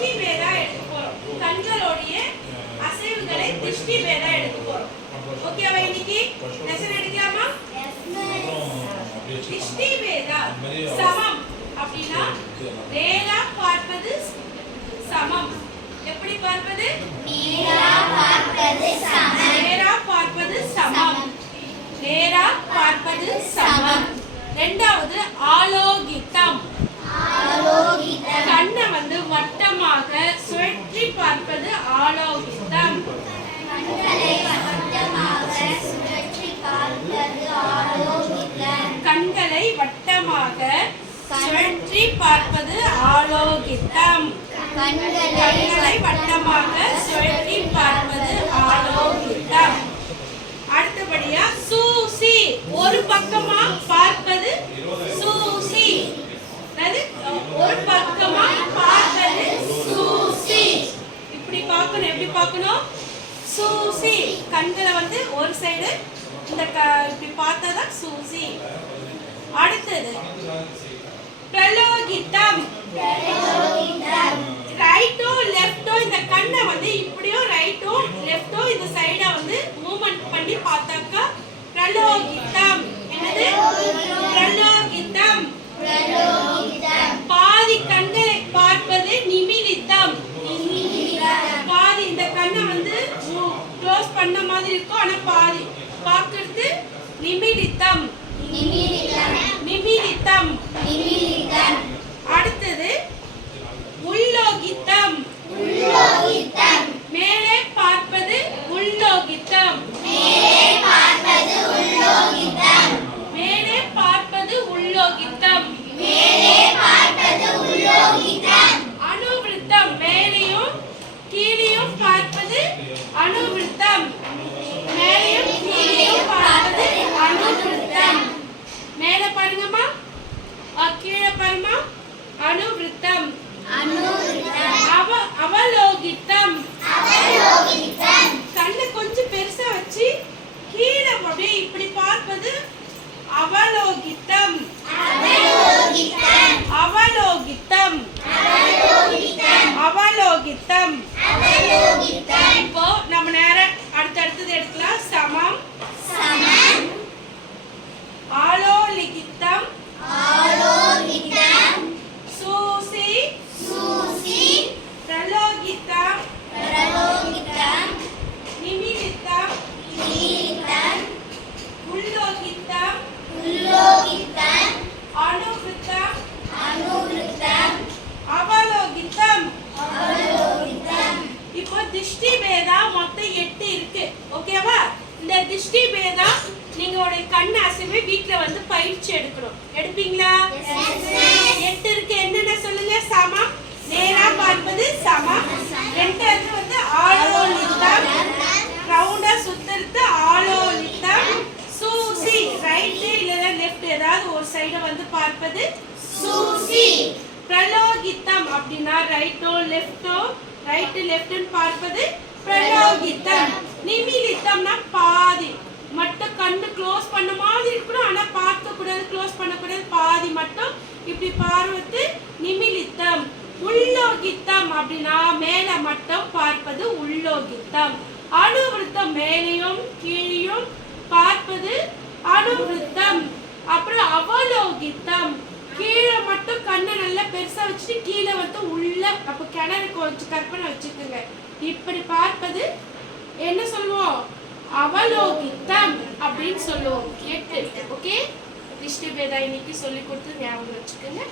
திருஷ்டி பேதா எடுக்க போறோம். கண்களுடைய அசைவுகளை திருஷ்டி பேதா எடுக்க போறோம் ஓகேவா இன்னைக்கு? லெசன் எடுக்கலாமா? திருஷ்டி பேதா சமம். அப்படின்னா நேரா பார்ப்பது சமம். எப்படி பார்ப்பது? நேரா பார்ப்பது சமம். நேரா பார்ப்பது சமம். ரெண்டாவது ஆலோகித்தம் கண்ணை வந்து வட்டமாக சுழற்றி பார்ப்பது ஆலோகித்தம் கண்களை வட்டமாக சுழற்றி பார்ப்பது ஆலோகித்தம் கண்களை வட்டமாக சுழற்றி பார்ப்பது ஆலோகித்தம் அடுத்தபடியா சூசி ஒரு பக்கமா பார்ப்பது சூசி அதாவது ஒரு பக்கமா பார்ப்பது சூசி இப்படி பார்க்கணும் எப்படி பார்க்கணும் சூசி கண்களை வந்து ஒரு சைடு இந்த க இப்படி பார்த்தா தான் சூசி அடுத்தது பிரலோகித்தம் ரைட்டோ லெஃப்டோ இந்த கண்ணை வந்து இப்படியோ ரைட்டோ லெஃப்டோ இந்த சைடை வந்து மூவ்மெண்ட் பண்ணி பார்த்தாக்கா பிரலோகித்தம் என்னது பிரலோகித்தம் பாதி கண்களை பார்ப்பது நிமிலித்தம் பாதி இந்த கண்ணை வந்து க்ளோஸ் பண்ண மாதிரி இருக்கும் ஆனா பாதி. பார்க்கிறது நிமிலித்தம். நிமிலித்தம். அடுத்தது உல்லோகித்தம். மேலே பார்ப்பது உல்லோகித்தம். மேலே பார்ப்பது உல்லோகித்தம். அனுவிருத்தம் மேலேயும் கீழேயும் பார்ப்பது அனுவிருத்தம் மேலையும் கீழேயும் பார்ப்பது அனுவிருத்தம் மேலே பாருங்கம்மா அ, கீழே பாருமா அனுவிருத்தம் அவ அவலோகித்தம் கண்ணை கொஞ்சம் பெருசா வச்சு கீழே அப்படியே இப்படி பார்ப்பது அவலோகித்தம் அவலோகித்தம் அவலோகித்தம் இப்போ நம்ம நேரம் அடுத்தடுத்தது எடுக்கலாம் சமம் ஆலோலிகித்தம் சூசி பிரலோகித்தம் நிமிலித்தம் உல்லோகித்தம் அனுகிருத்தம் அவலோகித்தம் இப்போ திஷ்டி பேதா மொத்தம் எட்டு இருக்கு ஓகேவா திருஷ்டி திஷ்டி பேதா நீங்க உடைய கண் அசைவை வீட்ல வந்து பயிற்சி எடுக்கணும். எடுப்பீங்களா? எட்டு இருக்கு. என்னென்ன சொல்லுங்க? சமம். நேரா பார்ப்பது சமம். ரெண்டாவது வந்து ஆளோலித்தம் ரவுண்டா சுத்தறது ஆளோலித்தம் சூசி. ரைட் இல்லைன்னா லெஃப்ட் ஏதாவது ஒரு சைடு வந்து பார்ப்பது சூசி. பிரலோகித்தம் அப்படின்னா ரைட்டோ லெஃப்டோ ரைட்டு லெஃப்ட்னு பார்ப்பது பிரலோகித்தம். நிமிலித்தம்னா பாதி மட்டும் கண்ணு க்ளோஸ் பண்ண மாதிரி இருக்கணும் ஆனா பார்க்க கூடாது க்ளோஸ் பண்ணக்கூடாது. பாதி மட்டும் இப்படி பார்வத்து நிமிலித்தம் உல்லோகித்தம் அப்படின்னா மேல மட்டும் பார்ப்பது உல்லோகித்தம் அணுவிருத்தம் மேலையும் கீழையும் பார்ப்பது அணுவிருத்தம். அப்புறம் அவலோகித்தம். கீழே மட்டும் கண்ணை நல்லா பெருசா வச்சுட்டு கீழே வந்து உள்ள அப்ப கிணறு கொஞ்சம் கற்பனை வச்சுக்கோங்க. இப்படி பார்ப்பது என்ன சொல்லுவோம்? அவலோகித்தம் அப்படின்னு சொல்லுவோம். கேட்டு ஓகே திருஷ்டி இன்னைக்கு சொல்லி கொடுத்து ஞாபகம் வச்சுக்கோங்க.